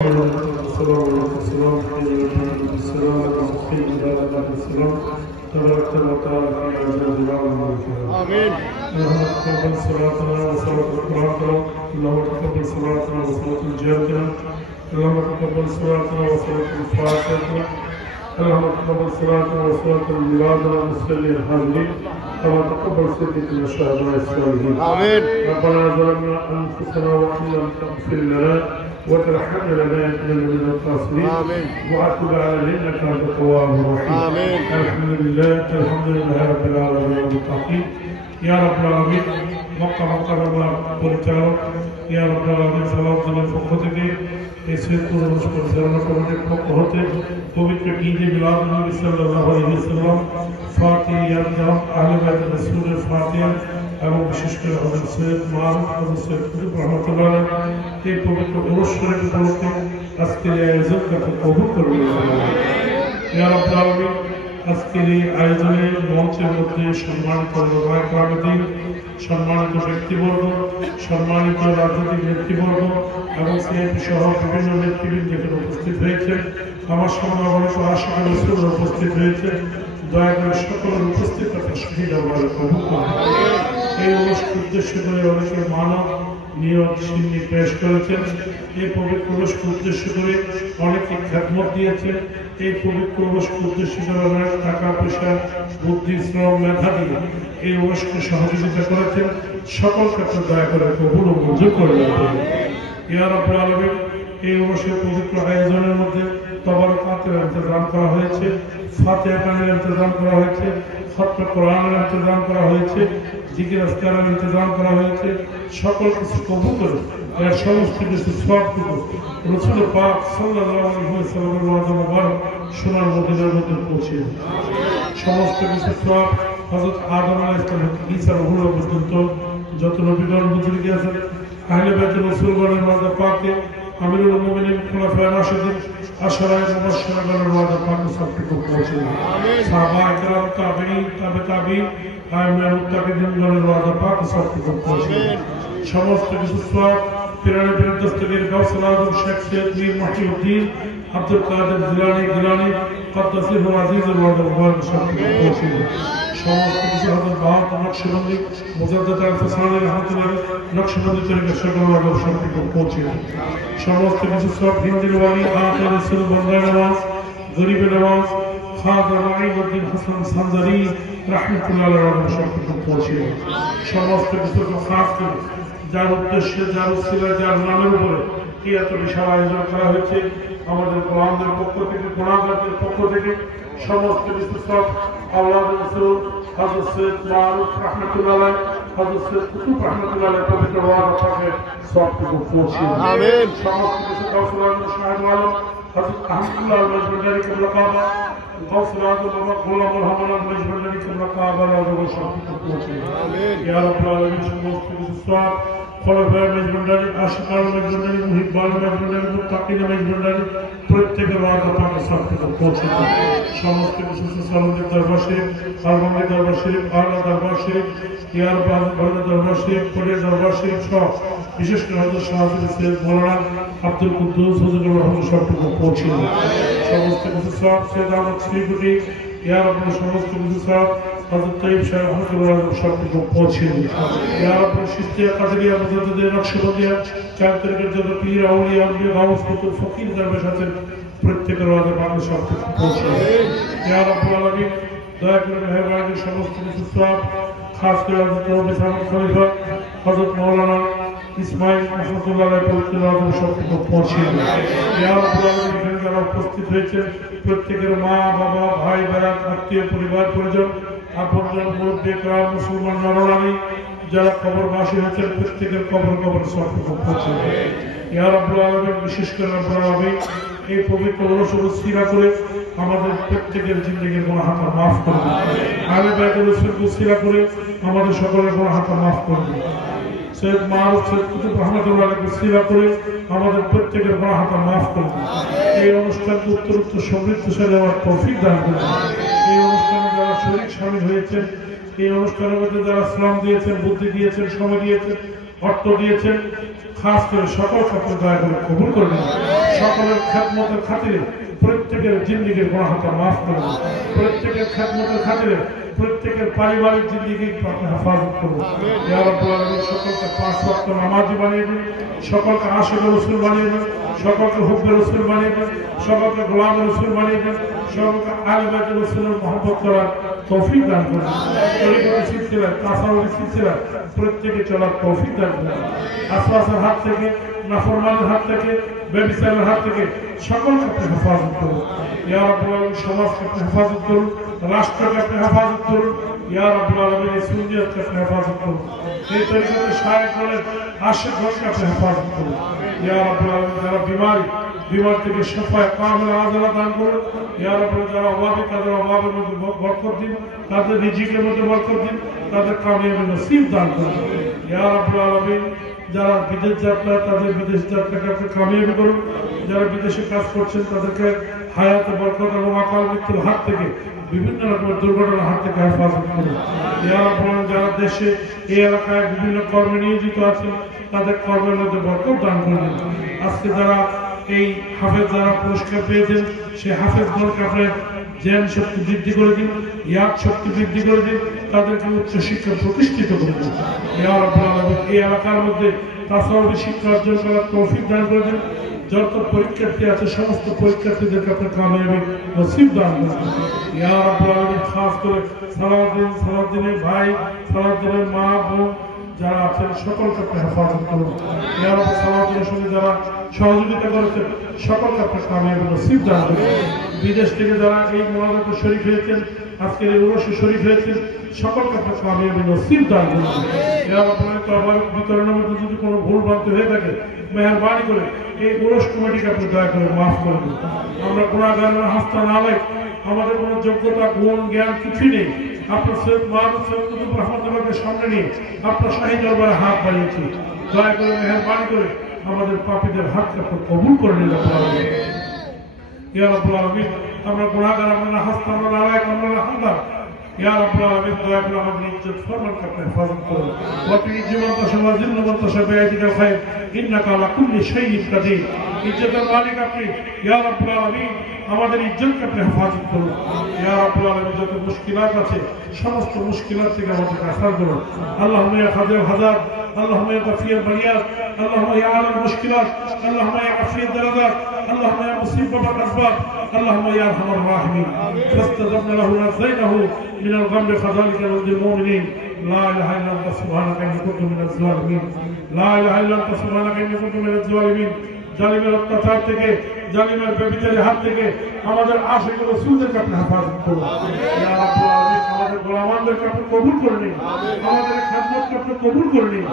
آمين. اللهم تقبل صلاتنا وصلاة القرآن. اللهم تقبل صلاتنا وصلاة الجامعة. اللهم تقبل صلاتنا وصلاة الفاتحة. اللهم تقبل صلاتنا وصلاة الميلاد والمصلين الحاضرين. كما تقبل سيدنا الشهداء الصالحين. آمين. ربنا ظلمنا أنفسنا وإن لم تغفر لنا وترحمنا لنكونن من الخاسرين. وتب علينا إنك أنت التواب الرحيم. الحمد لله رب العالمين والمتقين. يا رب العالمين মক্কা মুকাররমা পরিচালক ইয়া রাব্বুল আলামিন সালাউদ্দিনের পক্ষ থেকে এই সৈয়দপুর অনুষ্ঠান পরিচালনা কমিটির পক্ষ হতে পবিত্র ঈদে মিলাদুন নবী সাল্লাল্লাহু আলাইহি ওয়াসাল্লাম ফাতিহা ইয়ারদাম আহলে বাইত রাসূলের ফাতিহা এবং বিশেষ করে হযরত সৈয়দ মারুফ হযরত সৈয়দ কুতুব রাহমাতুল্লাহ এই পবিত্র অনুষ্ঠানের উপলক্ষে আজকের এই আয়োজনকে কবুল করুন ইয়া রাব্বুল আলামিন। আজকের এই আয়োজনে মঞ্চের মধ্যে সম্মানিত ওলামায়ে-কেরাম, সম্মানিত ব্যক্তিবর্গ, সম্মানিত রাজনৈতিক ব্যক্তিবর্গ এবং সিআইপি সহ বিভিন্ন নেতৃবৃন্দ যেখানে উপস্থিত হয়েছে, আমার সামনে অগণিত আশিক রাসূল উপস্থিত হয়েছে। দয়া করে সকলের উপস্থিততা শহীদ আল্লাহ কবুল করুন। এই অনুষ্ঠান উদ্দেশ্য করে অনেকে মানব নিয়ত সিন্নি পেশ করেছেন। এই পবিত্র অনুষ্ঠান উদ্দেশ্য করে অনেকে খেদমত দিয়েছেন। এই পবিত্র অনুষ্ঠান উদ্দেশ্য করে অনেক টাকা পয়সা বুদ্ধি শ্রম মেধা দিয়ে এই অনুষ্ঠানে সহযোগিতা করেছেন। সকলকে আপনার দয়া করে কবুল ও মঞ্জুর করে দেবেন ইয়া রাব্বুল আলামিন। এই অনুষ্ঠানের পবিত্র আয়োজনের মধ্যে তবারকাতের ইন্তজাম করা হয়েছে, ফাতিহা পানের ইন্তজাম করা হয়েছে, খতম কোরআনের ইন্তজাম করা হয়েছে, জিকির আজকারের ইন্তজাম করা হয়েছে। সকল কিছু কবুল করে এর সমস্ত কিছু সবটুকু রাসূল পাক সাল্লাল্লাহু আলাইহি ওয়াসাল্লামের ওয়াদা মুবারক সোনার মদিনার মধ্যে পৌঁছে সমস্ত কিছু সব হযরত আদম আলাইহিস সালাম থেকে ঈসা রূহুল পর্যন্ত যত নবীগণ বুজুর্গ আছেন, আহলে বাইত রাসূলগণের ওয়াদা পাকে আমিরুল মুমিনিন খুলাফায়ে রাশিদিন আশরায়ে মুবাশশিরগণের ওয়াদা পাক সবটুকু পৌঁছে সাহাবায়ে কেরাম তাবেঈন তাবেঈন আইমায়ে মুত্তাকিদিনগণের ওয়াদা পাক সবটুকু পৌঁছে সমস্ত কিছু সব পিরামিডের দস্তগীর গাউসুল আজম শেখ সৈয়দ মীর মহিউদ্দিন আব্দুল কাদের জিলানী কদ্দাসিহুল আজিজুল ওয়াদা মুবারক সবটুকু পৌঁছে সমস্ত কিছু হযরত বাহাউদ্দিন নকশবন্দি মুজাদ্দিদ আল-ফসানি রাহমাতুল্লাহ নকশবন্দি তরিকার সকল ওয়াদা সবটুকু পৌঁছে সমস্ত কিছু সব হিন্দির ওয়ালি আখির রাসূল বন্দা নওয়াজ গরিব নওয়াজ খাজা মাঈনুদ্দিন হাসান সানজারি রাহমাতুল্লাহ আলাইহি সবটুকু পৌঁছে সমস্ত কিছু খাস করে যার উদ্দেশ্যে যার উসিলায় যার নামের উপরে কি এত বিশাল আয়োজন করা হয়েছে আমাদের কোরআনের পক্ষ থেকে কোরআনের পক্ষ থেকে সমস্ত কিছু সব আল্লাহ রাসূল হযরত সৈয়দ মারুফ রাহমাতুল্লাহ আলাইহি হযরত সৈয়দ কুতুব রাহমাতুল্লাহ আলাইহি পবিত্র ওয়াদা পাকে সবটুকু পৌঁছে আমিন। সমস্ত কিছু গাউসুল আজম শাহেদ আলম হযরত আহমদুল্লাহ আল-মাজবুরি কিবলা কাবা গাউসুল আজম বাবা গোলাম রহমান আল-মাজবুরি কিবলা কাবা ওয়াদা সবটুকু পৌঁছে আমিন ইয়া রাব্বুল আলামিন। সমস্ত কিছু সব খোলাফায়ে মেজবান্ডারি আশিকার মেজবান্ডারি মুহিব্বান মেজবান্ডারি মুত্তাকিন মেজবান্ডারি প্রত্যেকের ওয়াদা পাকে সবটুকু পৌঁছে সমস্ত কিছু সালামের দরবার শরীফ আলমগীর দরবার শরীফ আলা দরবার শরীফ ইয়ারবাদ দরবার শরীফ কোটের দরবার শরীফ সহ বিশেষ করে হযরত শাহজাদ সৈয়দ মাওলানা আব্দুল কুদ্দুস হুজুর রহমান সবটুকু পৌঁছে সমস্ত কিছু সব সৈয়দ আহমদ শ্রীকুটি ইয়া রাব্বি সমস্ত কিছু সব হযরত তাইব শাহ রহমাতুল্লাহ সবটুকু পৌঁছে ইয়া রাব্বি সিস্তিয়া কাদরিয়া মুজাদ্দিদিয়া নকশবন্দিয়া চার তরিকার যত পীর আউলিয়া আউলিয়া গাউস কুতুব ফকির দরবেশ আছেন প্রত্যেকের ওয়াদা পাকে সবটুকু পৌঁছে ইয়া রাব্বুল আলামিন। দয়া করে মেহেরবানি সমস্ত কিছু সব খাস করে হযরত রবি সাহেব খলিফা হযরত মাওলানা ইসমাইল রহমাতুল্লাহ আলাইহি পবিত্র ওয়াদা সবটুকু পৌঁছে ইয়া রাব্বুল আলামিন। এখানে যারা উপস্থিত হয়েছে প্রত্যেকের মা বাবা ভাই বারাত আত্মীয় পরিবার পরিজন আপনজন মুরব্বি کرام মুসলমান নরনারী যারা কবরবাসী হয়েছেন প্রত্যেকের কবর সবটুকু পৌঁছে ইয়া রাব্বুল আলামিন। বিশেষ করে রাব্বুল আলামিন এই পবিত্র অনুষ্ঠান উসিলা করে আমাদের প্রত্যেকের জিন্দেগির গুনাহ মাফ করুন। আহলে বাইত রাসূলকে উসিলা করে আমাদের সকলের গুনাহ মাফ করুন। সৈয়দ মারুফ সৈয়দ কুতুব রাহমাতুল্লাহ আলাইহি উসিলা করে আমাদের প্রত্যেকের গুনাহ মাফ করুন। এই অনুষ্ঠানকে উত্তরোত্তর সমৃদ্ধশালী হওয়ার তৌফিক দান করুন। এই অনুষ্ঠানে যারা শরীক শামিল হয়েছেন, এই অনুষ্ঠানের মধ্যে যারা শ্রম দিয়েছেন, বুদ্ধি দিয়েছেন, সময় দিয়েছেন, অর্থ দিয়েছেন, খাস করে সকলকে আপনি দয়া করে কবুল করে নিন। সকলের খেদমতের খাতিরে প্রত্যেকের জিন্দিগির গুনাহকে মাফ করে দিন। প্রত্যেকের খেদমতের খাতিরে প্রত্যেকের পারিবারিক জিন্দিগি আপনি হেফাজত করুন। ইয়া রাব্বুল আলামিন সকলকে 5 ওয়াক্ত নামাজি বানিয়ে দিন, সকলকে আশিক রাসূল বানিয়ে দিন, সকলকে হুব্বে রাসূল বানিয়ে দিন, সকলকে গোলাম রাসূল বানিয়ে দিন, সকলকে আহলে বাইত রাসূলের মহব্বত করার তৌফিক দান করুন। তরিকতের সিলসিলা, তাসাউফের সিলসিলা প্রত্যেকে চলার তৌফিক দান করুন। আসওয়াসের হাত থেকে, নাফরমানের হাত থেকে, ব্যভিচারের হাত থেকে সকলকে আপনি হেফাজত করুন। ইয়া রাব্বুল আলামিন সমাজকে আপনি হেফাজত করুন, রাষ্ট্রকে আপনি হেফাজত করুন। ইয়া রাব্বুল আলামিন এই সুন্নিয়তকে আপনি হেফাজত করুন। এই তরিকতের শায়েখগণের আশিকগণকে আপনি হেফাজত করুন। ইয়া রাব্বুল আলামিন যারা বিমার থেকে শিফায়ে কামিলা আযলা দান করুন। ইয়া রাব্বুল যারা অভাবী, তাদের অভাবের মধ্যে বরকত দিন, তাদের রিজিকের মধ্যে বরকত দিন, তাদের কামিয়াবি নসিব দান করুন। ইয়া রাব্বুল আলামিন যারা বিদেশ যাত্রা, তাদের বিদেশ যাত্রাকে আপনি কামিয়াবি করুন। যারা বিদেশে কাজ করছেন তাদেরকে হায়াতে বরকত এবং অকাল মৃত্যুর হাত থেকে, বিভিন্ন রকমের দুর্ঘটনার হাত থেকে হেফাজত করুন। ইয়া রাব্বুল আলামিন যারা দেশে এই এলাকায় বিভিন্ন কর্মে নিয়োজিত আছেন তাদের কর্মের মধ্যে বরকত দান করুন। আজকে যারা এই হাফেজ যারা পুরস্কার পেয়েছেন সেই হাফেজগণকে আপনি জ্ঞান শক্তি বৃদ্ধি করে দিন, ইয়াদ শক্তি বৃদ্ধি করে দিন, তাদেরকে উচ্চ শিক্ষা প্রতিষ্ঠিত করে দিন। ইয়া রাব্বুল আলামিন এই এলাকার মধ্যে তাসাউফি শিক্ষা অর্জন করার তৌফিক দান করে দিন। যত পরীক্ষার্থী আছে সমস্ত পরীক্ষার্থীদেরকে আপনি কামিয়াবি নসিব দান করুন। ইয়া রাব্বুল আলামিন খাস করে সালাউদ্দিনের ভাই, সালাউদ্দিনের মা বোন যারা আছেন সকলকে আপনি হেফাজত করুন। ইয়া রাব্বুল সালাউদ্দিনের সঙ্গে যারা সহযোগিতা করেছেন সকলকে আপনি কামিয়াবি নসিব দান করুন। বিদেশ থেকে যারা এই মুনাজাতে শরীক হয়েছেন, আজকের এই উরসে শরীক হয়েছেন, সকলকে আপনি কামিয়াবি নসিব দান করুন। ইয়া রাব্বুল আলামিন তরবারক বিতরণের মধ্যে যদি কোনো ভুল ভ্রান্তি হয়ে থাকে মেহেরবানি করে এই উরস কমিটিকে আপনি দয়া করে মাফ করে দিন। আমরা গুনাহগারের হাস্তা না লাগ, আমাদের কোনো যোগ্যতা গুণ জ্ঞান কিছুই নেই। আপনার সৈয়দ মুহাম্মদ সৈয়দ কুতুব রহমতুল্লাহকে সামনে নিয়ে আপনার শাহী দরবারে হাত বাড়িয়েছি। দয়া করে মেহেরবানি করে আমাদের পাপীদের হাতকে আপনি কবুল করে নিন। ইয়া রাব্বুল আলামিন আমরা গুনাহগার, আমরা হাস্তা, আমরা নালায়েক, আমরা নাহাদার। ইয়া রাব্বুল আলামিন দয়া করে আমাদের ইজ্জত ফরমানকে আপনি হেফাজত করুন। ওয়া তুইজ্জু মান তাশা ওয়া যুযিল্লু মান তাশা বিয়াদিকাল খায়র ইন্নাকা আলা কুল্লি শাইইন কাদির। ইজ্জতের মালিক আপনি। ইয়া রাব্বুল আলামিন আমাদের ইজ্জতকে আপনি হেফাজত করুন। ইয়া রাব্বুল আলামিন যত মুশকিলাত আছে সমস্ত মুশকিলাত থেকে আমাদেরকে আসার করুন। আল্লাহুম্মা ইয়া খাদির হাজার, اللهم يا كافي البليات، اللهم يا عالم المشكلات، اللهم يا كافي الدرجات، اللهم يا مصيب الاسباب، اللهم يا ارحم الراحمين. فاستجبنا له ونجيناه من الغم كذلك ننجي المؤمنين. لا اله الا انت سبحانك اني كنت من الظالمين. لا اله الا انت سبحانك اني كنت من الظالمين. জালিমের অত্যাচার থেকে, জালিমের ব্যভিচারের হাত থেকে আমাদের আশিক রাসূলদেরকে আপনি হেফাজত করুন। ইয়া রাব্বুল আলামিন আমাদের গোলামদেরকে আপনি কবুল করে নিন, আমাদের খেদমতকে আপনি কবুল করে নিন,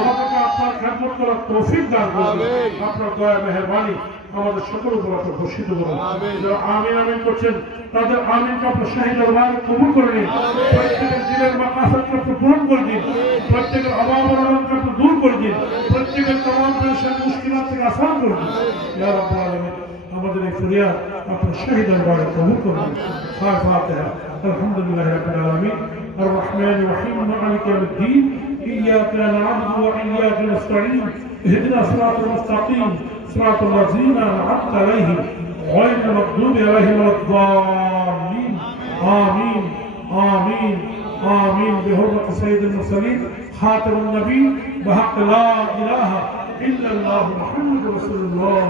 আমাদেরকে আপনার খেদমত করার তৌফিক দান করুন। আপনার দয়া মেহেরবানি আমাদের সকলের উপর আপনি বর্ষিত করুন। যারা আমিন আমিন করছেন তাদের আমিনকে আপনার শাহী দরবারে কবুল করে নিন। প্রত্যেকের দিলের মাকাসাদকে আপনি পূরণ করে দিন, প্রত্যেকের অভাব অনটনকে আপনি দূর করে দিন, প্রত্যেকের তমাম পেরেশানি মুশকিলাত থেকে আসান করে দিন। ইয়া রাব্বুল আলামিন আমাদের এই ফরিয়াদ আপনার শাহী দরবারে কবুল করে নিন। ফাতিহা। আলহামদুলিল্লাহি রাব্বিল আলামিন আর রহমানির রহিম মালিকি ইয়াউমিদ্দিন ইয়্যাকা না'বুদু ওয়া ইয়্যাকা নাস্তাঈন ইহদিনাস সিরাতাল মুস্তাকিম সিরাতাল লাযীনা আন'আমতা আলাইহিম গায়রিল মাগদুবি আলাইহিম ওয়াদ-দাল্লিন। آمين آمين آمين بحرمة سيد المرسلين خاتم النبي بحق لا إله إلا الله محمد رسول الله.